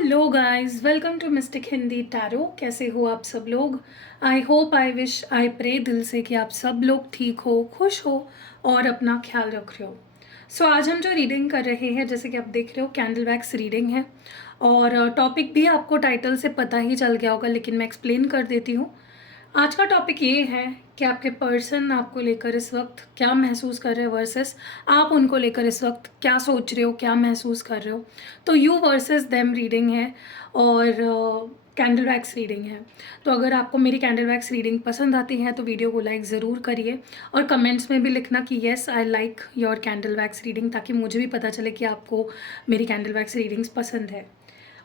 Hello guys, welcome to mystic Hindi tarot. कैसे हो आप सब लोग? I hope, I wish, I pray दिल से कि आप सब लोग ठीक हो, खुश हो और अपना ख्याल रख रहे हो। आज हम जो रीडिंग कर रहे हैं, जैसे कि आप देख रहे हो, कैंडल वैक्स रीडिंग है। और टॉपिक भी आपको टाइटल से पता ही चल गया होगा, लेकिन मैं एक्सप्लेन कर देती हूँ। आज का टॉपिक ये है कि आपके पर्सन आपको लेकर इस वक्त क्या महसूस कर रहे हैं वर्सेस आप उनको लेकर इस वक्त क्या सोच रहे हो, क्या महसूस कर रहे हो। तो यू वर्सेस देम रीडिंग है और कैंडल वैक्स रीडिंग है। तो अगर आपको मेरी कैंडल वैक्स रीडिंग पसंद आती है तो वीडियो को लाइक ज़रूर करिए और कमेंट्स में भी लिखना कि yes I like your candle wax reading, ताकि मुझे भी पता चले कि आपको मेरी कैंडल वैक्स रीडिंग्स पसंद है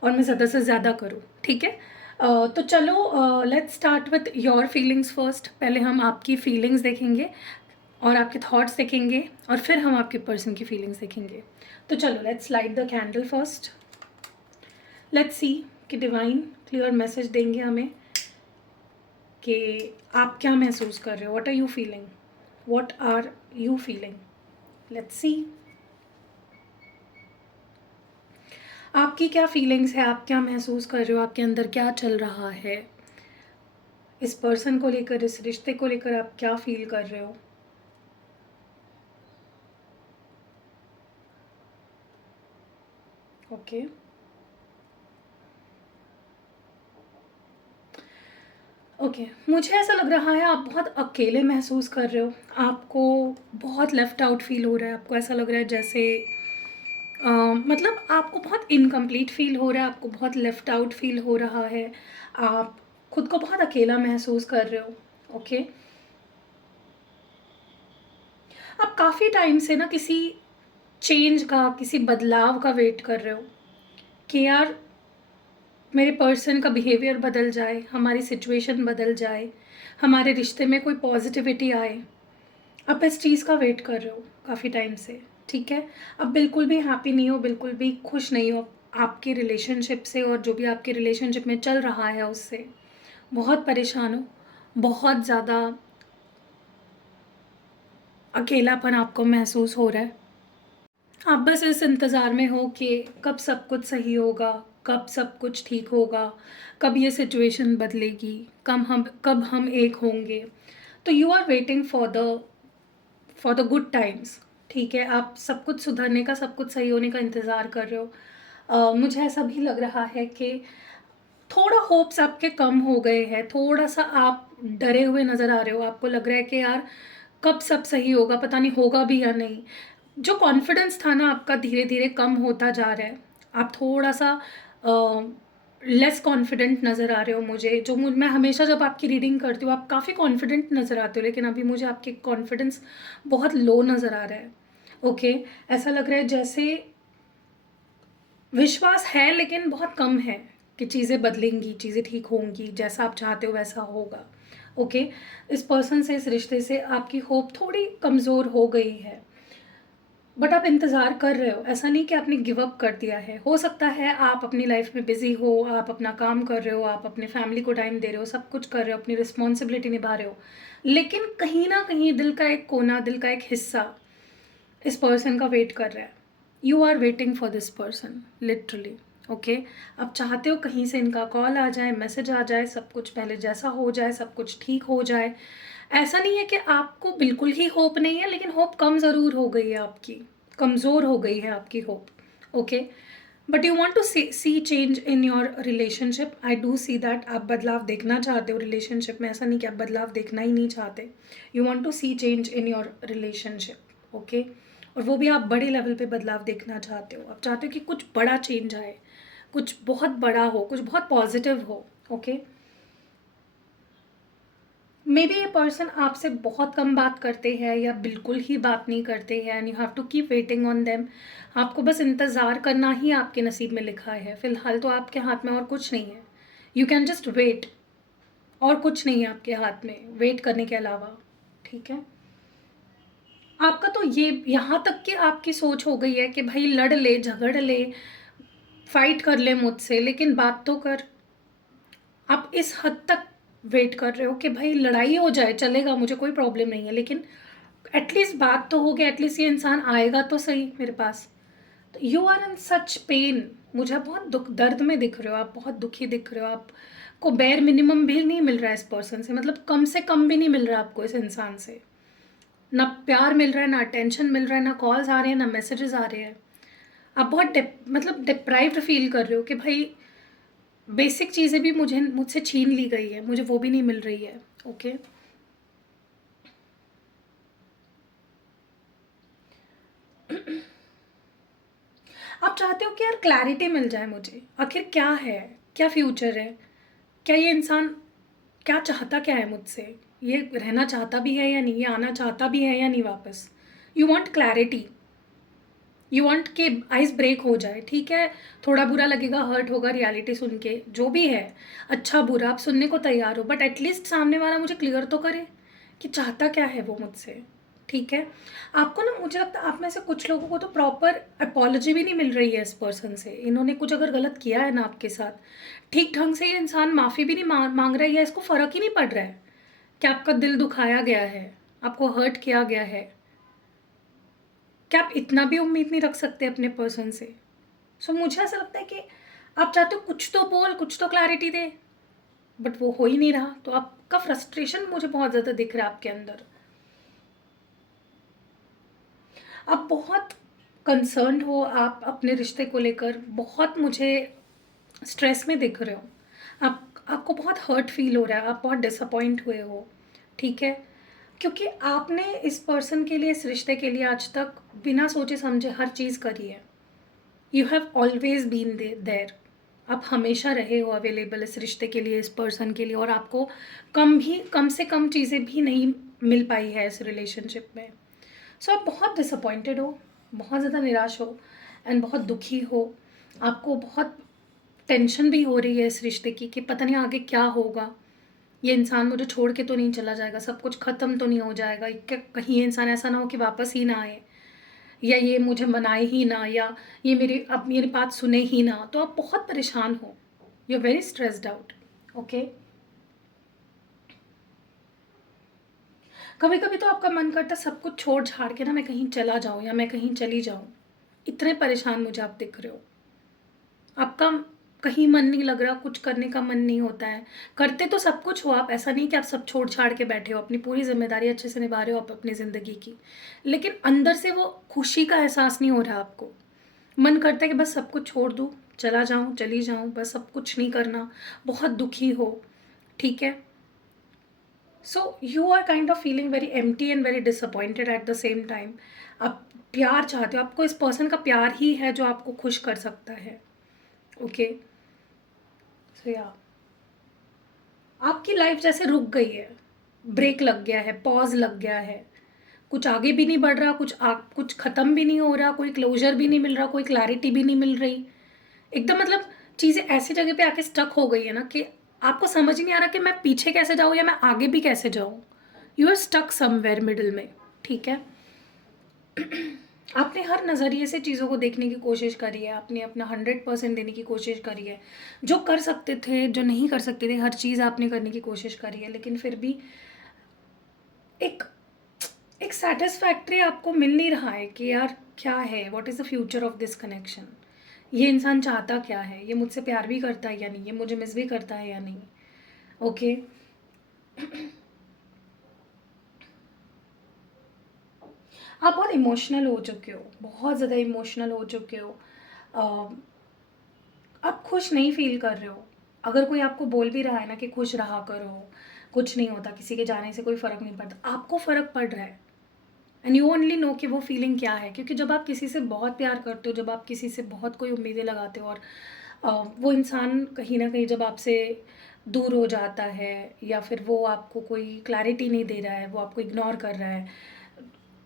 और मैं ज़्यादा से ज़्यादा करूँ। ठीक है, तो चलो let's start with your feelings first. पहले हम आपकी फीलिंग्स देखेंगे और आपके थॉट्स देखेंगे और फिर हम आपके पर्सन की फीलिंग्स देखेंगे। तो चलो let's light the candle first. Let's see कि डिवाइन क्लियर मैसेज देंगे हमें कि आप क्या महसूस कर रहे हो। What are you feeling, what are you feeling. Let's see आपकी क्या फीलिंग्स है, आप क्या महसूस कर रहे हो, आपके अंदर क्या चल रहा है, इस पर्सन को लेकर, इस रिश्ते को लेकर आप क्या फील कर रहे हो। ओके ओके, मुझे ऐसा लग रहा है आप बहुत अकेले महसूस कर रहे हो। आपको बहुत लेफ्ट आउट फील हो रहा है। आपको ऐसा लग रहा है जैसे मतलब आपको बहुत इनकम्प्लीट फील हो रहा है, आपको बहुत लेफ्ट आउट फील हो रहा है। आप खुद को बहुत अकेला महसूस कर रहे हो। ओके, आप काफ़ी टाइम से ना किसी चेंज का, किसी बदलाव का वेट कर रहे हो कि यार मेरे पर्सन का बिहेवियर बदल जाए, हमारी सिचुएशन बदल जाए, हमारे रिश्ते में कोई पॉजिटिविटी आए। आप इस चीज़ का वेट कर रहे हो काफ़ी टाइम से। ठीक है, अब बिल्कुल भी हैप्पी नहीं हो, बिल्कुल भी खुश नहीं हो आपके रिलेशनशिप से और जो भी आपके रिलेशनशिप में चल रहा है उससे। बहुत परेशान हो, बहुत ज़्यादा अकेलापन आपको महसूस हो रहा है। आप बस इस इंतज़ार में हो कि कब सब कुछ सही होगा, कब सब कुछ ठीक होगा, कब ये सिचुएशन बदलेगी, कब हम एक होंगे। तो you are waiting for the good times. ठीक है, आप सब कुछ सुधरने का, सब कुछ सही होने का इंतज़ार कर रहे हो। मुझे ऐसा भी लग रहा है कि थोड़ा होप्स आपके कम हो गए हैं, थोड़ा सा आप डरे हुए नज़र आ रहे हो। आपको लग रहा है कि यार कब सब सही होगा, पता नहीं होगा भी या नहीं। जो कॉन्फिडेंस था ना आपका, धीरे धीरे कम होता जा रहा है। आप थोड़ा सा लेस कॉन्फिडेंट नज़र आ रहे हो मुझे। मैं हमेशा जब आपकी रीडिंग करती हूँ आप काफ़ी कॉन्फिडेंट नज़र आते हो, लेकिन अभी मुझे आपके कॉन्फिडेंस बहुत लो नज़र आ रहा है। ओके, ऐसा लग रहा है जैसे विश्वास है लेकिन बहुत कम है कि चीज़ें बदलेंगी, चीज़ें ठीक होंगी, जैसा आप चाहते हो वैसा होगा। ओके, इस पर्सन से, इस रिश्ते से आपकी होप थोड़ी कमज़ोर हो गई है, बट आप इंतज़ार कर रहे हो। ऐसा नहीं कि आपने गिव अप कर दिया है। हो सकता है आप अपनी लाइफ में बिज़ी हो, आप अपना काम कर रहे हो, आप अपने फैमिली को टाइम दे रहे हो, सब कुछ कर रहे हो, अपनी रिस्पॉन्सिबिलिटी निभा रहे हो, लेकिन कहीं ना कहीं दिल का एक कोना, दिल का एक हिस्सा इस पर्सन का वेट कर रहा है। You are waiting for this person literally. Okay, आप चाहते हो कहीं से इनका कॉल आ जाए, मैसेज आ जाए, सब कुछ पहले जैसा हो जाए, सब कुछ ठीक हो जाए। ऐसा नहीं है कि आपको बिल्कुल ही होप नहीं है, लेकिन होप कम ज़रूर हो गई है आपकी, कमज़ोर हो गई है आपकी hope. Okay, but you want to see change in your relationship. I do see that आप बदलाव देखना चाहते हो रिलेशनशिप में। ऐसा नहीं कि आप बदलाव देखना ही नहीं चाहते। You want to see change in your relationship. Okay, और वो भी आप बड़े लेवल पे बदलाव देखना चाहते हो। आप चाहते हो कि कुछ बड़ा चेंज आए, कुछ बहुत बड़ा हो, कुछ बहुत पॉजिटिव हो। ओके, मे बी ये पर्सन आपसे बहुत कम बात करते हैं या बिल्कुल ही बात नहीं करते हैं, and you have to keep waiting on them. आपको बस इंतज़ार करना ही आपके नसीब में लिखा है। फ़िलहाल तो आपके हाथ में और कुछ नहीं है। यू कैन जस्ट वेट, और कुछ नहीं है आपके हाथ में वेट करने के अलावा। ठीक है, आपका तो ये यहाँ तक कि आपकी सोच हो गई है कि भाई लड़ ले, झगड़ ले, फाइट कर ले मुझसे, लेकिन बात तो कर। आप इस हद तक वेट कर रहे हो कि भाई लड़ाई हो जाए चलेगा, मुझे कोई प्रॉब्लम नहीं है, लेकिन एटलीस्ट बात तो होगी, एटलीस्ट ये इंसान आएगा तो सही मेरे पास। You are in such pain, मुझे बहुत दुख दर्द में दिख रहे हो आप, बहुत दुखी दिख रहे हो। आपको बेयर मिनिमम भी नहीं मिल रहा है इस पर्सन से, मतलब कम से कम भी नहीं मिल रहा है आपको इस इंसान से। ना प्यार मिल रहा है, ना अटेंशन मिल रहा है, ना कॉल्स आ रहे हैं, ना मैसेजेस आ रहे हैं। आप बहुत मतलब डिप्राइव्ड फील कर रहे हो कि भाई बेसिक चीज़ें भी मुझसे छीन ली गई है, मुझे वो भी नहीं मिल रही है। ओके, आप चाहते हो कि यार क्लैरिटी मिल जाए मुझे, आखिर क्या है, क्या फ्यूचर है, क्या ये इंसान क्या चाहता, क्या है मुझसे, ये रहना चाहता भी है या नहीं, ये आना चाहता भी है या नहीं वापस। You want clarity, you want कि आइस ब्रेक हो जाए। ठीक है, थोड़ा बुरा लगेगा, हर्ट होगा रियलिटी सुन के, जो भी है अच्छा बुरा आप सुनने को तैयार हो, बट एटलीस्ट सामने वाला मुझे क्लियर तो करे कि चाहता क्या है वो मुझसे। ठीक है, आपको ना, मुझे लगता है आप में से कुछ लोगों को तो प्रॉपर अपॉलॉजी भी नहीं मिल रही है इस पर्सन से। इन्होंने कुछ अगर गलत किया है ना आपके साथ, ठीक ढंग से ये इंसान माफ़ी भी नहीं मांग रहा है, या इसको फ़र्क ही नहीं पड़ रहा है कि आपका दिल दुखाया गया है, आपको हर्ट किया गया है। क्या आप इतना भी उम्मीद नहीं रख सकते अपने पर्सन से? सो मुझे ऐसा लगता है कि आप चाहते हो कुछ तो बोल, कुछ तो क्लैरिटी दे, बट वो हो ही नहीं रहा। तो आपका फ्रस्ट्रेशन मुझे बहुत ज़्यादा दिख रहा है आपके अंदर। आप बहुत कंसर्न्ड हो, आप अपने रिश्ते को लेकर बहुत मुझे स्ट्रेस में दिख रहे हो। आपको बहुत हर्ट फील हो रहा है, आप बहुत डिसअपॉइंट हुए हो। ठीक है, क्योंकि आपने इस पर्सन के लिए, इस रिश्ते के लिए आज तक बिना सोचे समझे हर चीज़ करी है। You have always been there, आप हमेशा रहे हो अवेलेबल इस रिश्ते के लिए, इस पर्सन के लिए, और आपको कम से कम चीज़ें भी नहीं मिल पाई है इस रिलेशनशिप में। सो आप बहुत डिसअपॉइंटेड हो, बहुत ज़्यादा निराश हो, एंड बहुत दुखी हो। आपको बहुत टेंशन भी हो रही है इस रिश्ते की कि पता नहीं आगे क्या होगा, ये इंसान मुझे छोड़ के तो नहीं चला जाएगा, सब कुछ ख़त्म तो नहीं हो जाएगा, कहीं ये इंसान ऐसा ना हो कि वापस ही ना आए, या ये मुझे मनाए ही ना, या ये अब मेरी बात सुने ही ना। तो आप बहुत परेशान हो, you are very stressed out. Okay, कभी कभी तो आपका मन करता सब कुछ छोड़ छाड़ के ना मैं कहीं चला जाऊँ, या मैं कहीं चली जाऊँ। इतने परेशान मुझे आप दिख रहे हो, आपका कहीं मन नहीं लग रहा, कुछ करने का मन नहीं होता है। करते तो सब कुछ हो आप, ऐसा नहीं कि आप सब छोड़ छाड़ के बैठे हो, अपनी पूरी जिम्मेदारी अच्छे से निभा रहे हो आप अपनी ज़िंदगी की, लेकिन अंदर से वो खुशी का एहसास नहीं हो रहा आपको। मन करता है कि बस सब कुछ छोड़ दूँ, चला जाऊँ, चली जाऊँ, बस सब कुछ नहीं करना, बहुत दुखी हो। ठीक है, so you are kind of feeling very empty and very disappointed at the same time. आप प्यार चाहते हो, आपको इस पर्सन का प्यार ही है जो आपको खुश कर सकता है। ओके, सो या आपकी लाइफ जैसे रुक गई है, ब्रेक लग गया है, पॉज लग गया है, कुछ आगे भी नहीं बढ़ रहा, कुछ ख़त्म भी नहीं हो रहा, कोई क्लोजर भी नहीं मिल रहा, कोई क्लैरिटी भी नहीं मिल रही। एकदम मतलब चीज़ें ऐसी जगह पे आके स्टक हो गई है ना कि आपको समझ ही नहीं आ रहा कि मैं पीछे कैसे जाऊँ या मैं आगे भी कैसे जाऊँ। You are stuck somewhere middle में। ठीक है, आपने हर नज़रिए से चीज़ों को देखने की कोशिश करी है, आपने अपना 100% देने की कोशिश करी है, जो कर सकते थे, जो नहीं कर सकते थे, हर चीज़ आपने करने की कोशिश करी है, लेकिन फिर भी एक एक सेटिस्फैक्ट्री आपको मिल नहीं रहा है कि यार क्या है, what is the future of this connection. ये इंसान चाहता क्या है, ये मुझसे प्यार भी करता है या नहीं, ये मुझे मिस भी करता है या नहीं। ओके, आप बहुत इमोशनल हो चुके हो, बहुत ज़्यादा इमोशनल हो चुके हो। अ, आप खुश नहीं फील कर रहे हो। अगर कोई आपको बोल भी रहा है ना कि खुश रहा करो, कुछ नहीं होता, किसी के जाने से कोई फ़र्क नहीं पड़ता, आपको फ़र्क पड़ रहा है। एंड यू ओनली नो कि वो फीलिंग क्या है, क्योंकि जब आप किसी से बहुत प्यार करते हो, जब आप किसी से बहुत कोई उम्मीदें लगाते हो, और वो इंसान कहीं ना कहीं जब आपसे दूर हो जाता है, या फिर वो आपको कोई क्लैरिटी नहीं दे रहा है, वो आपको इग्नोर कर रहा है,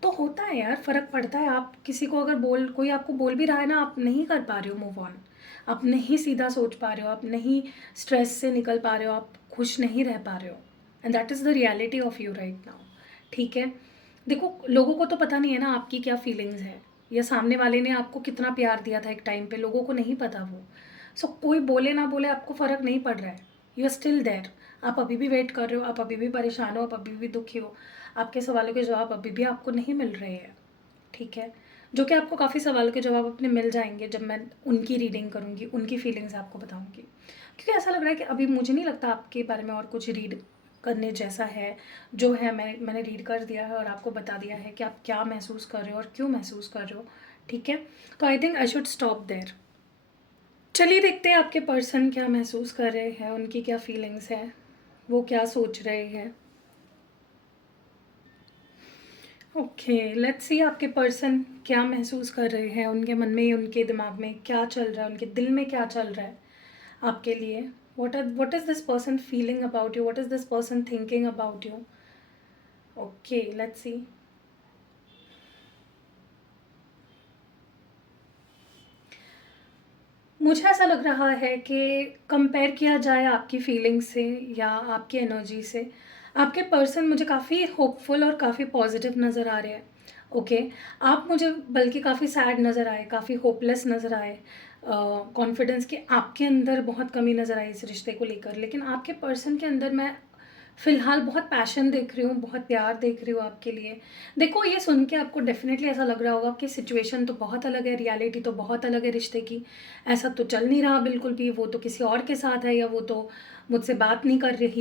तो होता है यार, फ़र्क पड़ता है। आप किसी को अगर कोई आपको बोल भी रहा है ना, आप नहीं कर पा रहे हो मूव ऑन, आप नहीं सीधा सोच पा रहे हो, आप नहीं स्ट्रेस से निकल पा रहे हो, आप खुश नहीं रह पा रहे हो, and that is the reality of you right now. ठीक है, देखो लोगों को तो पता नहीं है ना आपकी क्या फीलिंग्स है, या सामने वाले ने आपको कितना प्यार दिया था एक टाइम पे, लोगों को नहीं पता वो। सो कोई बोले ना बोले, आपको फ़र्क नहीं पड़ रहा है, यू आर स्टिल देयर। आप अभी भी वेट कर रहे हो, आप अभी भी परेशान हो, आप अभी भी दुखी हो, आपके सवालों के जवाब अभी भी आपको नहीं मिल रहे हैं। ठीक है, जो कि आपको काफ़ी सवालों के जवाब अपने मिल जाएंगे जब मैं उनकी रीडिंग करूँगी, उनकी फीलिंग्स आपको बताऊँगी। क्योंकि ऐसा लग रहा है कि अभी मुझे नहीं लगता आपके बारे में और कुछ रीड करने जैसा है। जो है मैंने रीड कर दिया है और आपको बता दिया है कि आप क्या महसूस कर रहे हो और क्यों महसूस कर रहे हो। ठीक है, तो I think I should stop there. चलिए देखते हैं आपके पर्सन क्या महसूस कर रहे हैं, उनकी क्या फीलिंग्स है, वो क्या सोच रहे हैं। ओके, लेट्स सी आपके पर्सन क्या महसूस कर रहे हैं, उनके मन में, उनके दिमाग में क्या चल रहा है, उनके दिल में क्या चल रहा है आपके लिए। what is this person feeling about you, what is this person thinking about you. Okay, let's see. मुझे ऐसा लग रहा है कि कंपेयर किया जाए आपकी फीलिंग्स से या आपकी एनर्जी से, आपके पर्सन मुझे काफ़ी होपफुल और काफ़ी पॉजिटिव नज़र आ रहे हैं। ओके, आप मुझे बल्कि काफ़ी सैड नज़र आए, काफ़ी होपलेस नज़र आए, कॉन्फिडेंस की आपके अंदर बहुत कमी नज़र आई इस रिश्ते को लेकर। लेकिन आपके पर्सन के अंदर मैं फ़िलहाल बहुत पैशन देख रही हूँ, बहुत प्यार देख रही हूँ आपके लिए। देखो, ये सुन के आपको डेफ़िनेटली ऐसा लग रहा होगा कि सिचुएशन तो बहुत अलग है, रियलिटी तो बहुत अलग है रिश्ते की। ऐसा तो चल नहीं रहा बिल्कुल भी, वो तो किसी और के साथ है या वो तो मुझसे बात नहीं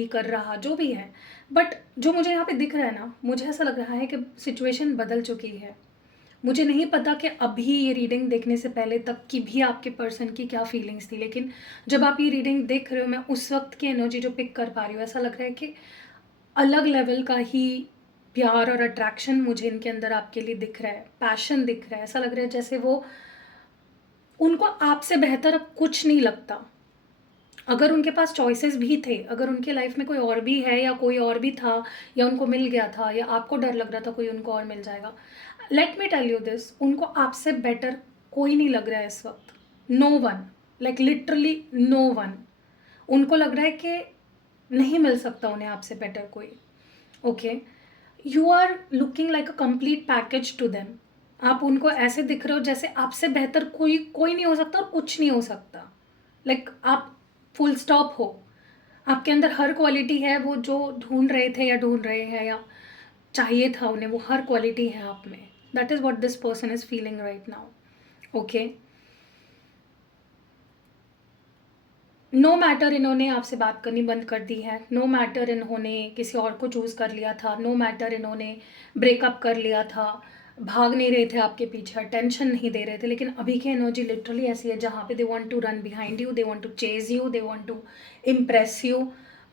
कर रहा, जो भी है। बट जो मुझे यहाँ पे दिख रहा है ना, मुझे ऐसा लग रहा है कि सिचुएशन बदल चुकी है। मुझे नहीं पता कि अभी ये रीडिंग देखने से पहले तक की भी आपके पर्सन की क्या फीलिंग्स थी, लेकिन जब आप ये रीडिंग देख रहे हो, मैं उस वक्त की एनर्जी जो पिक कर पा रही हूँ, ऐसा लग रहा है कि अलग लेवल का ही प्यार और अट्रैक्शन मुझे इनके अंदर आपके लिए दिख रहा है, पैशन दिख रहा है। ऐसा लग रहा है जैसे वो, उनको आपसे बेहतर अब कुछ नहीं लगता। अगर उनके पास चॉइसेस भी थे, अगर उनके लाइफ में कोई और भी है या कोई और भी था या उनको मिल गया था या आपको डर लग रहा था कोई उनको और मिल जाएगा, let me tell you this, उनको आपसे बेटर कोई नहीं लग रहा है इस वक्त। No one, like literally no one. उनको लग रहा है कि नहीं मिल सकता उन्हें आपसे बेटर कोई। Okay, you are looking like a complete package to them. आप उनको ऐसे दिख रहे हो जैसे आपसे बेहतर कोई कोई नहीं हो सकता और कुछ नहीं हो सकता। लाइक आप फुल स्टॉप हो, आपके अंदर हर क्वालिटी है, वो जो ढूंढ रहे थे या ढूंढ रहे हैं या चाहिए था उन्हें, वो हर क्वालिटी है आप में। That is what this person is feeling right now. Okay, no matter इन्होंने आपसे बात करनी बंद कर दी है, नो मैटर इन्होंने किसी और को चूज़ कर लिया था, नो मैटर इन्होंने ब्रेकअप कर लिया था, भाग नहीं रहे थे आपके पीछे, टेंशन नहीं दे रहे थे, लेकिन अभी की एनर्जी लिटरली ऐसी है जहाँ पे they want to run behind you, they want to chase you, they want to impress you.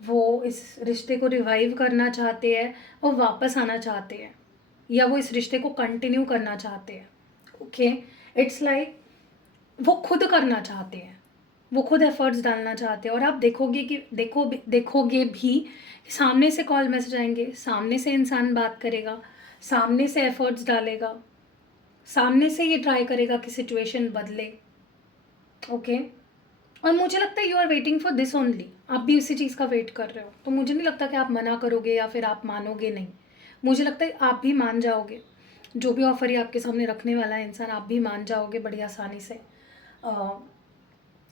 वो इस रिश्ते को रिवाइव करना चाहते हैं, वो वापस आना चाहते हैं, या वो इस रिश्ते को कंटिन्यू करना चाहते हैं। ओके, इट्स लाइक वो खुद करना चाहते हैं, वो खुद एफर्ट्स डालना चाहते हैं। और आप देखोगे कि देखोगे भी कि सामने से कॉल मैसेज आएंगे, सामने से इंसान बात करेगा, सामने से एफर्ट्स डालेगा, सामने से ये ट्राई करेगा कि सिचुएशन बदले। ओके, और मुझे लगता है you are waiting for this only, आप भी इसी चीज़ का वेट कर रहे हो। तो मुझे नहीं लगता कि आप मना करोगे या फिर आप मानोगे नहीं। मुझे लगता है आप भी मान जाओगे, जो भी ऑफर ये आपके सामने रखने वाला है इंसान, आप भी मान जाओगे बड़ी आसानी से।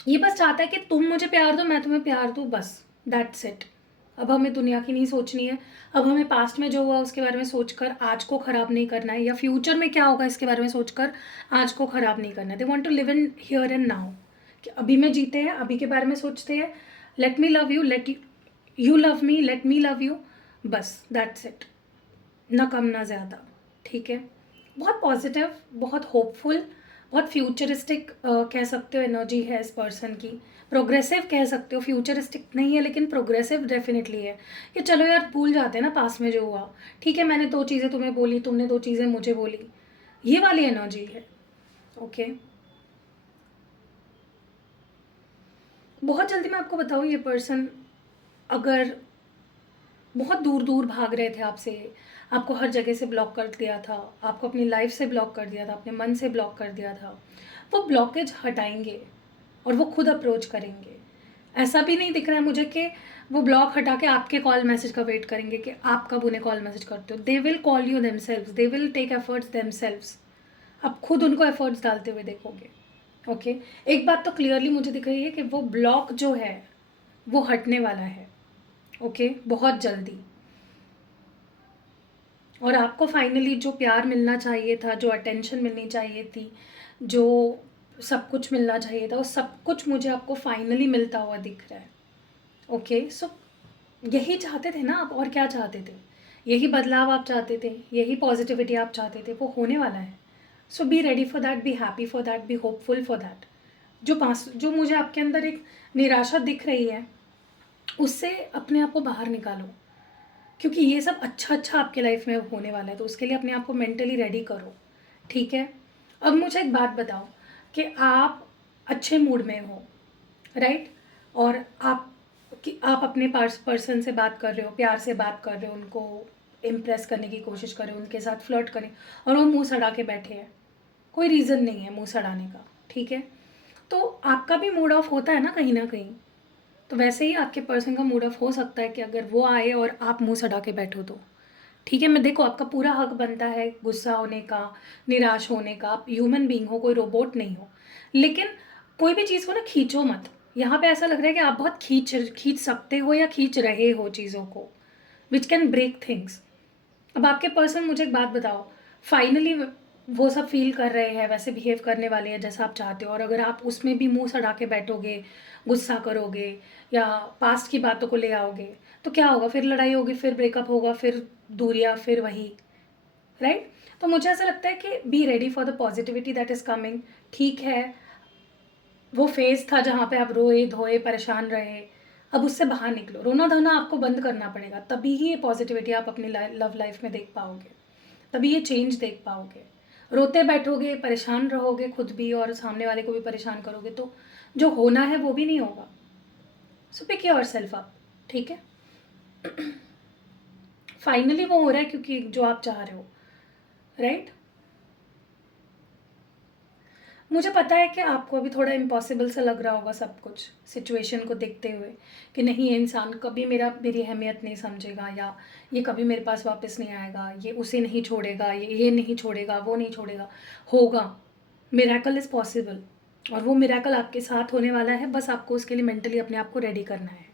ये बस चाहता है कि तुम मुझे प्यार दो, मैं तुम्हें प्यार दूँ, बस दैट्स इट। अब हमें दुनिया की नहीं सोचनी है, अब हमें पास्ट में जो हुआ उसके बारे में सोचकर आज को ख़राब नहीं करना है, या फ्यूचर में क्या होगा इसके बारे में सोचकर आज को ख़राब नहीं करना है। They want to live in here and now, कि अभी में जीते हैं, अभी के बारे में सोचते हैं। Let me love you, let you love me, let me love you, बस दैट्स इट, ना कम ना ज़्यादा। ठीक है, बहुत पॉजिटिव, बहुत होपफुल, बहुत फ्यूचरिस्टिक कह सकते हो एनर्जी है इस पर्सन की। प्रोग्रेसिव कह सकते हो, फ्यूचरिस्टिक नहीं है लेकिन प्रोग्रेसिव डेफिनेटली है। कि चलो यार, भूल जाते हैं ना पास में जो हुआ, ठीक है, मैंने 2 चीज़ें तुम्हें बोली, तुमने 2 चीज़ें मुझे बोली, ये वाली एनर्जी है। ओके, बहुत जल्दी मैं आपको बताऊँ, ये पर्सन अगर बहुत दूर दूर भाग रहे थे आपसे, आपको हर जगह से ब्लॉक कर दिया था, आपको अपनी लाइफ से ब्लॉक कर दिया था, अपने मन से ब्लॉक कर दिया था, वो ब्लॉकेज हटाएंगे और वो खुद अप्रोच करेंगे। ऐसा भी नहीं दिख रहा है मुझे कि वो ब्लॉक हटा के आपके कॉल मैसेज का वेट करेंगे कि आप कब उन्हें कॉल मैसेज करते हो। They will call you themselves, they will take efforts themselves. आप खुद उनको एफर्ट्स डालते हुए देखोगे। ओके, एक बात तो क्लियरली मुझे दिख रही है कि वो ब्लॉक जो है वो हटने वाला है। ओके, बहुत जल्दी। और आपको फाइनली जो प्यार मिलना चाहिए था, जो अटेंशन मिलनी चाहिए थी, जो सब कुछ मिलना चाहिए था, वो सब कुछ मुझे आपको फाइनली मिलता हुआ दिख रहा है। ओके, सो यही चाहते थे ना आप, और क्या चाहते थे? यही बदलाव आप चाहते थे, यही पॉजिटिविटी आप चाहते थे, वो होने वाला है। So be ready for that, be happy for that, be hopeful for that. जो मुझे आपके अंदर एक निराशा दिख रही है, उससे अपने आप को बाहर निकालो, क्योंकि ये सब अच्छा अच्छा आपके लाइफ में होने वाला है, तो उसके लिए अपने आप को मेंटली रेडी करो। ठीक है, अब मुझे एक बात बताओ कि आप अच्छे मूड में हो, राइट, और आप अपने पर्सन से बात कर रहे हो, प्यार से बात कर रहे हो, उनको इम्प्रेस करने की कोशिश कर रहे हो, उनके साथ फ्लर्ट करें, और वो मुंह सड़ा के बैठे हैं, कोई रीज़न नहीं है मुंह सड़ाने का। ठीक है, तो आपका भी मूड ऑफ होता है ना कहीं ना कहीं, तो वैसे ही आपके पर्सन का मूड ऑफ हो सकता है कि अगर वो आए और आप मुंह सड़ा के बैठो तो। ठीक है, मैं देखो, आपका पूरा हक बनता है गुस्सा होने का, निराश होने का, आप ह्यूमन बीइंग हो, कोई रोबोट नहीं हो। लेकिन कोई भी चीज़ को ना खींचो मत। यहाँ पे ऐसा लग रहा है कि आप बहुत खींच सकते हो या खींच रहे हो चीज़ों को, विच कैन ब्रेक थिंग्स। अब आपके पर्सन, मुझे एक बात बताओ, फाइनली वो सब फील कर रहे हैं, वैसे बिहेव करने वाले हैं जैसा आप चाहते हो, और अगर आप उसमें भी मुंह सड़ा के बैठोगे, गुस्सा करोगे, या पास्ट की बातों को ले आओगे, तो क्या होगा? फिर लड़ाई होगी, फिर ब्रेकअप होगा, फिर दूरियां, फिर वही, राइट। तो मुझे ऐसा लगता है कि B ready for the positivity that is coming. ठीक है, वो फेज़ था जहाँ पे आप रोए धोए परेशान रहे, अब उससे बाहर निकलो। रोना धोना आपको बंद करना पड़ेगा, तभी ही ये पॉजिटिविटी आप अपनी लव लाइफ में देख पाओगे, तभी ये चेंज देख पाओगे। रोते बैठोगे, परेशान रहोगे खुद भी, और सामने वाले को भी परेशान करोगे, तो जो होना है वो भी नहीं होगा। सो पिक योर सेल्फ अप। ठीक है, फाइनली वो हो रहा है क्योंकि जो आप चाह रहे हो, राइट। मुझे पता है कि आपको अभी थोड़ा इम्पॉसिबल सा लग रहा होगा सब कुछ, सिचुएशन को देखते हुए, कि नहीं, ये इंसान कभी मेरी अहमियत नहीं समझेगा, या ये कभी मेरे पास वापस नहीं आएगा, ये उसे नहीं छोड़ेगा, ये नहीं छोड़ेगा, वो नहीं छोड़ेगा। होगा, मिरेकल इज़ पॉसिबल, और वो मिरेकल आपके साथ होने वाला है, बस आपको उसके लिए मेंटली अपने आप को रेडी करना है।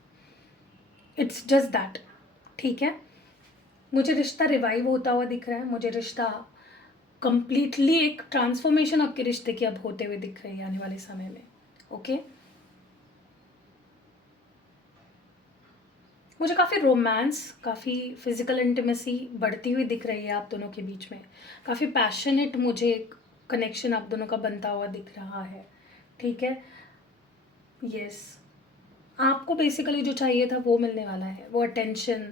It's just that. ठीक है, मुझे रिश्ता रिवाइव होता हुआ दिख रहा है, मुझे रिश्ता कंप्लीटली एक ट्रांसफॉर्मेशन आपके रिश्ते की अब होते हुए दिख रही है आने वाले समय में। ओके, मुझे काफ़ी रोमांस, काफ़ी फिजिकल इंटीमेसी बढ़ती हुई दिख रही है आप दोनों के बीच में। काफ़ी पैशनेट मुझे एक कनेक्शन आप दोनों का बनता हुआ दिख रहा है। ठीक है, यस, आपको बेसिकली जो चाहिए था वो मिलने वाला है, वो अटेंशन,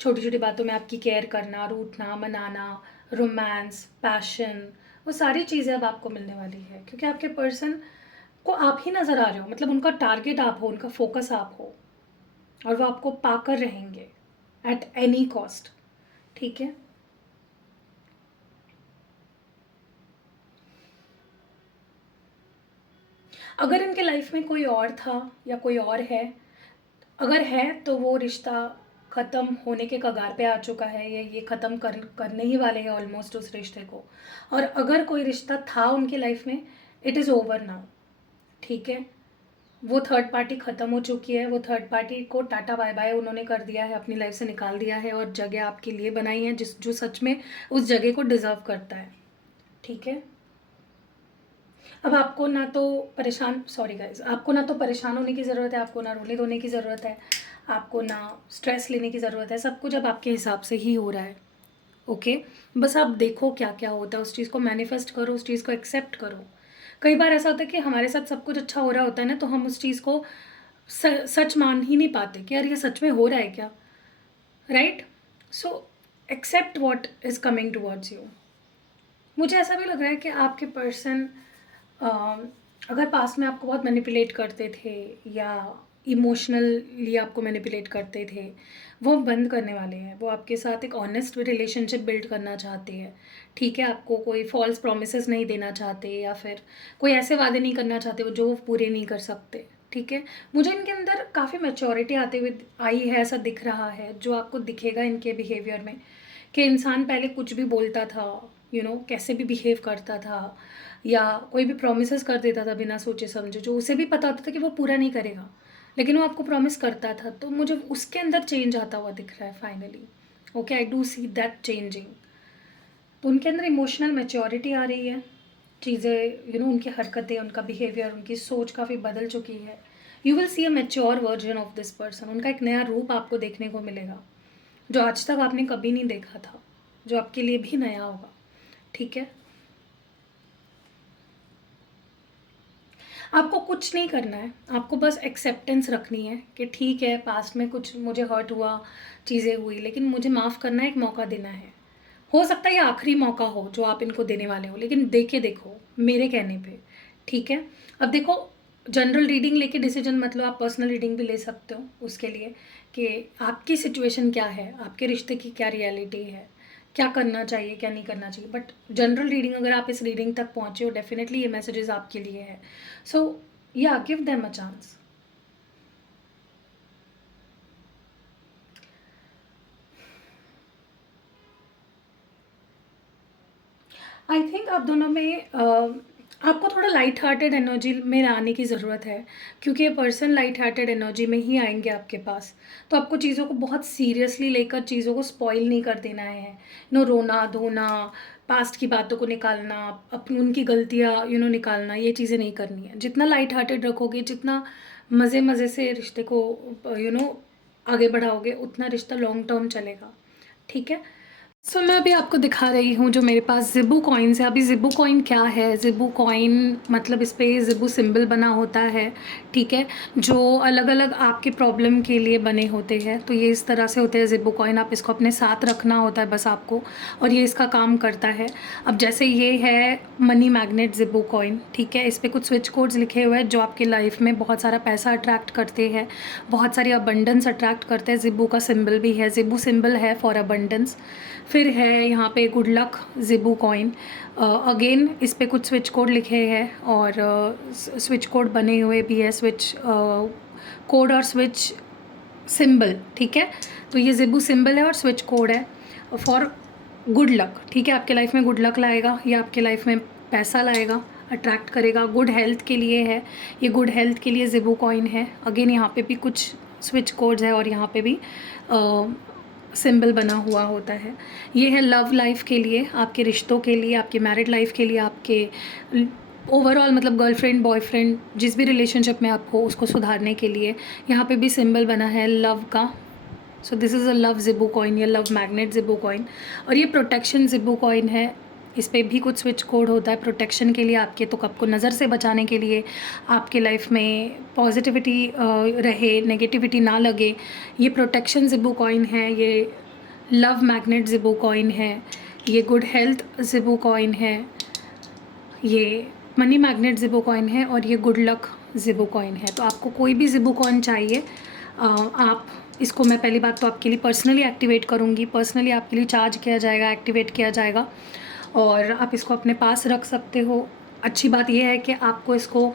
छोटी छोटी बातों में आपकी केयर करना, रूठना, मनाना, रोमांस, पैशन, वो सारी चीज़ें अब आपको मिलने वाली है, क्योंकि आपके पर्सन को आप ही नज़र आ रहे हो, मतलब उनका टारगेट आप हो, उनका फोकस आप हो, और वो आपको पाकर रहेंगे एट एनी कॉस्ट। ठीक है, अगर इनके लाइफ में कोई और था या कोई और है, अगर है तो वो रिश्ता ख़त्म होने के कगार पे आ चुका है, या ये ख़त्म करने ही वाले हैं ऑलमोस्ट उस रिश्ते को। और अगर कोई रिश्ता था उनकी लाइफ में, इट इज़ ओवर नाउ। ठीक है, वो थर्ड पार्टी ख़त्म हो चुकी है, वो थर्ड पार्टी को टाटा बाय बाय उन्होंने कर दिया है, अपनी लाइफ से निकाल दिया है, और जगह आपके लिए बनाई है जो सच में उस जगह को डिज़र्व करता है। ठीक है, अब आपको ना तो सॉरी गाइज, आपको ना तो परेशान होने की ज़रूरत है, आपको ना रोने धोने की ज़रूरत है, आपको ना स्ट्रेस लेने की ज़रूरत है, सब कुछ अब आपके हिसाब से ही हो रहा है। ओके, बस आप देखो क्या क्या होता है, उस चीज़ को मैनिफेस्ट करो, उस चीज़ को एक्सेप्ट करो। कई बार ऐसा होता है कि हमारे साथ सब कुछ अच्छा हो रहा होता है ना, तो हम उस चीज़ को सच मान ही नहीं पाते कि यार ये सच में हो रहा है क्या, right. So accept what is coming towards you. मुझे ऐसा भी लग रहा है कि आपके पर्सन अगर पास्ट में आपको बहुत मैनिपुलेट करते थे, या इमोशनली आपको मैनिपुलेट करते थे, वो बंद करने वाले हैं। वो आपके साथ एक ऑनेस्ट रिलेशनशिप बिल्ड करना चाहते हैं। ठीक है, आपको कोई फॉल्स प्रॉमिसेस नहीं देना चाहते, या फिर कोई ऐसे वादे नहीं करना चाहते वो जो वो पूरे नहीं कर सकते। ठीक है, मुझे इनके अंदर काफ़ी मैच्योरिटी आते हुए आई है, ऐसा दिख रहा है, जो आपको दिखेगा इनके बिहेवियर में, कि इंसान पहले कुछ भी बोलता था, कैसे भी बिहेव करता था, या कोई भी प्रोमिस कर देता था बिना सोचे समझे, जो उसे भी पता होता था कि वो पूरा नहीं करेगा, लेकिन वो आपको प्रॉमिस करता था। तो मुझे उसके अंदर चेंज आता हुआ दिख रहा है finally. Okay, I do see that changing. उनके अंदर इमोशनल मैच्योरिटी आ रही है, चीज़ें उनकी हरकतें, उनका बिहेवियर, उनकी सोच काफ़ी बदल चुकी है। You will see a mature version of this person. उनका एक नया रूप आपको देखने को मिलेगा जो आज तक आपने कभी नहीं देखा था, जो आपके लिए भी नया होगा। ठीक है, आपको कुछ नहीं करना है, आपको बस एक्सेप्टेंस रखनी है कि ठीक है, पास्ट में कुछ मुझे हर्ट हुआ, चीज़ें हुई, लेकिन मुझे माफ़ करना है, एक मौका देना है। हो सकता है ये आखिरी मौका हो जो आप इनको देने वाले हो, लेकिन दे के देखो मेरे कहने पे। ठीक है, अब देखो, जनरल रीडिंग लेके डिसीजन मत लो, आप पर्सनल रीडिंग भी ले सकते हो उसके लिए कि आपकी सिचुएशन क्या है, आपके रिश्ते की क्या रियलिटी है, क्या करना चाहिए क्या नहीं करना चाहिए। बट जनरल रीडिंग, अगर आप इस रीडिंग तक पहुँचे हो, डेफिनेटली ये मैसेजेस आपके लिए है। सो या give them a chance. I think आप दोनों में आपको थोड़ा लाइट हार्टेड एनर्जी में आने की ज़रूरत है, क्योंकि ये पर्सन लाइट हार्टेड एनर्जी में ही आएंगे आपके पास। तो आपको चीज़ों को बहुत सीरियसली लेकर चीज़ों को स्पॉइल नहीं कर देना है। रोना धोना, पास्ट की बातों को निकालना, अपनी उनकी गलतियाँ निकालना, ये चीज़ें नहीं करनी है। जितना लाइट हार्टेड रखोगे, जितना मज़े मज़े से रिश्ते को आगे बढ़ाओगे, उतना रिश्ता लॉन्ग टर्म चलेगा। ठीक है, सो मैं अभी आपको दिखा रही हूँ जो मेरे पास ज़िबू कॉइन्स है। अभी ज़िबू कॉइन क्या है? ज़िबू कॉइन मतलब इस पे ज़िबू सिंबल बना होता है। ठीक है, जो अलग अलग आपके प्रॉब्लम के लिए बने होते हैं। तो ये इस तरह से होते हैं ज़िबू कॉइन। आप इसको अपने साथ रखना होता है बस आपको, और ये इसका काम करता है। अब जैसे ये है मनी मैग्नेट ज़िबू कॉइन। ठीक है, इस पर कुछ स्विच कोड्स लिखे हुए हैं जो आपकी लाइफ में बहुत सारा पैसा अट्रैक्ट करते हैं, बहुत सारी अबंडेंस अट्रैक्ट करते हैं। ज़िबू का सिंबल भी है, ज़िबू सिंबल है फॉर अबंडेंस। फिर है यहाँ पे गुड लक ज़िबू कॉइन। अगेन इस पे कुछ स्विच कोड लिखे हैं और स्विच कोड बने हुए भी है, स्विच कोड और स्विच सिंबल। ठीक है, तो ये ज़िबू सिंबल है और स्विच कोड है फॉर गुड लक। ठीक है, आपके लाइफ में गुड लक लाएगा, या आपके लाइफ में पैसा लाएगा, अट्रैक्ट करेगा। गुड हेल्थ के लिए है ये, गुड हेल्थ के लिए ज़िबू कॉइन है। अगेन यहाँ पे भी कुछ स्विच कोड्स है और यहाँ पे भी सिंबल बना हुआ होता है। ये है लव लाइफ के लिए, आपके रिश्तों के लिए, आपके मैरिड लाइफ के लिए, आपके ओवरऑल मतलब गर्लफ्रेंड बॉयफ्रेंड जिस भी रिलेशनशिप में आप हो उसको सुधारने के लिए। यहाँ पे भी सिंबल बना है लव का। So this is a love Zibu coin या लव मैग्नेट ज़िबू कॉइन। और ये प्रोटेक्शन ज़िबू कॉइन है। इस पर भी कुछ स्विच कोड होता है प्रोटेक्शन के लिए आपके, तो आपको नज़र से बचाने के लिए, आपके लाइफ में पॉजिटिविटी रहे, नेगेटिविटी ना लगे। ये प्रोटेक्शन ज़िबू कॉइन है, ये लव मैग्नेट ज़िबू कॉइन है, ये गुड हेल्थ ज़िबू कॉइन है, ये मनी मैग्नेट ज़िबू कॉइन है और ये गुड लक ज़िबू कॉइन है। तो आपको कोई भी ज़िबू कॉइन चाहिए, आप इसको, मैं पहली बात तो आपके लिए पर्सनली एक्टिवेट करूँगी, पर्सनली आपके लिए चार्ज किया जाएगा, एक्टिवेट किया जाएगा, और आप इसको अपने पास रख सकते हो। अच्छी बात यह है कि आपको इसको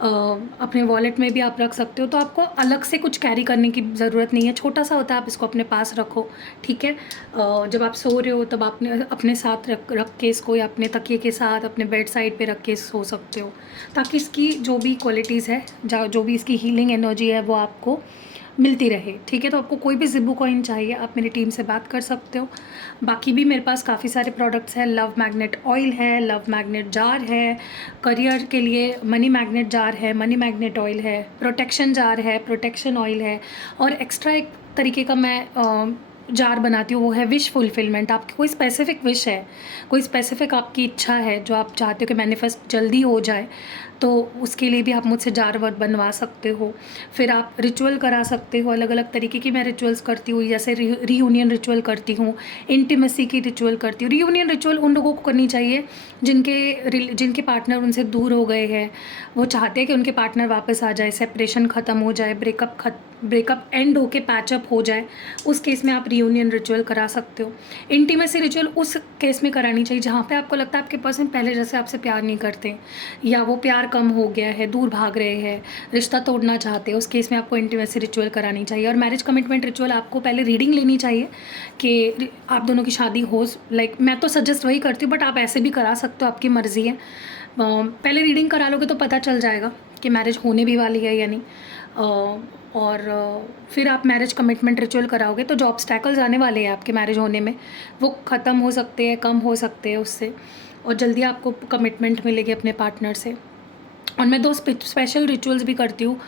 अपने वॉलेट में भी आप रख सकते हो, तो आपको अलग से कुछ कैरी करने की ज़रूरत नहीं है। छोटा सा होता है, आप इसको अपने पास रखो। ठीक है, जब आप सो रहे हो तब आपने अपने साथ रख के इसको, या अपने तकिए के साथ अपने बेड साइड पे रख के सो सकते हो, ताकि इसकी जो भी क्वालिटीज़ है, जो भी इसकी हीलिंग एनर्जी है वो आपको मिलती रहे। ठीक है, तो आपको कोई भी ज़िबू कॉइन चाहिए आप मेरी टीम से बात कर सकते हो। बाकी भी मेरे पास काफ़ी सारे प्रोडक्ट्स हैं। लव मैग्नेट ऑयल है, लव मैग्नेट जार है, करियर के लिए मनी मैग्नेट जार है, मनी मैग्नेट ऑयल है, प्रोटेक्शन जार है, प्रोटेक्शन ऑयल है, और एक्स्ट्रा एक तरीके का मैं जार बनाती हूँ, वो है विश फुलफिलमेंट। आपकी कोई स्पेसिफिक विश है, कोई स्पेसिफिक आपकी इच्छा है जो आप चाहते हो कि मैनिफेस्ट जल्दी हो जाए, तो उसके लिए भी आप मुझसे जार वर्ड बनवा सकते हो। फिर आप रिचुअल करा सकते हो, अलग अलग तरीके की मैं रिचुअल्स करती हूँ, जैसे रीयूनियन रिचुअल करती हूँ, इंटीमेसी की रिचुअल करती हूँ। रीयूनियन रिचुअल उन लोगों को करनी चाहिए जिनके पार्टनर उनसे दूर हो गए हैं, वो चाहते हैं कि उनके पार्टनर वापस आ जाए, सेपरेशन ख़त्म हो जाए, ब्रेकअप एंड होके पैचअप हो जाए। उस केस में आप रीयूनियन रिचुअल करा सकते हो। इंटीमेसी रिचुअल उस केस में करानी चाहिए जहाँ पे आपको लगता है आपके पर्सन पहले जैसे आपसे प्यार नहीं करते, या वो प्यार कम हो गया है, दूर भाग रहे हैं, रिश्ता तोड़ना चाहते हैं। उस केस में आपको इंटीमेसी रिचुअल करानी चाहिए। और मैरिज कमिटमेंट रिचुअल आपको पहले रीडिंग लेनी चाहिए कि आप दोनों की शादी हो। लाइक मैं तो सजेस्ट वही करती हूँ, बट आप ऐसे भी करा सकते हो, आपकी मर्ज़ी है। पहले रीडिंग करा लोगे तो पता चल जाएगा कि मैरिज होने भी वाली है या नहीं। और फिर आप मैरिज कमिटमेंट रिचुअल कराओगे तो जो ऑब्स्टैकल्स आने वाले हैं आपके मैरिज होने में वो ख़त्म हो सकते हैं, कम हो सकते हैं उससे, और जल्दी आपको कमिटमेंट मिलेगी अपने पार्टनर से। और मैं 2 स्पेशल रिचुअल्स भी करती हूँ,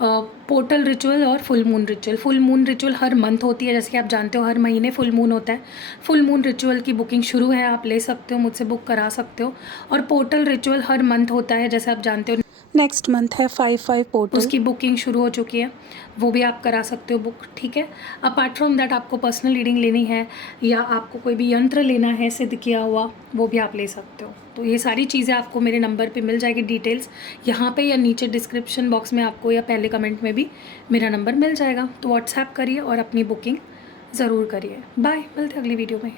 पोर्टल रिचुअल और full moon ritual. Full moon ritual हर मंथ होती है, जैसे कि आप जानते हो हर महीने फुल मून होता है। फुल मून रिचुअल की बुकिंग शुरू है, आप ले सकते हो, मुझसे बुक करा सकते हो। और पोर्टल रिचुअल हर मंथ होता है, जैसे आप जानते हो नेक्स्ट मंथ है 5/5 पोर्टल, उसकी बुकिंग शुरू हो चुकी है, वो भी आप करा सकते हो बुक, ठीक है। अपार्ट फ्रॉम दैट आपको पर्सनल रीडिंग लेनी है या आपको कोई भी यंत्र लेना है सिद्ध किया हुआ, वो भी आप ले सकते हो। तो ये सारी चीज़ें आपको मेरे नंबर पे मिल जाएगी, डिटेल्स यहाँ पे या नीचे डिस्क्रिप्शन बॉक्स में आपको या पहले कमेंट में भी मेरा नंबर मिल जाएगा। तो व्हाट्सएप करिए और अपनी बुकिंग ज़रूर करिए। बाय, मिलते हैं अगली वीडियो में।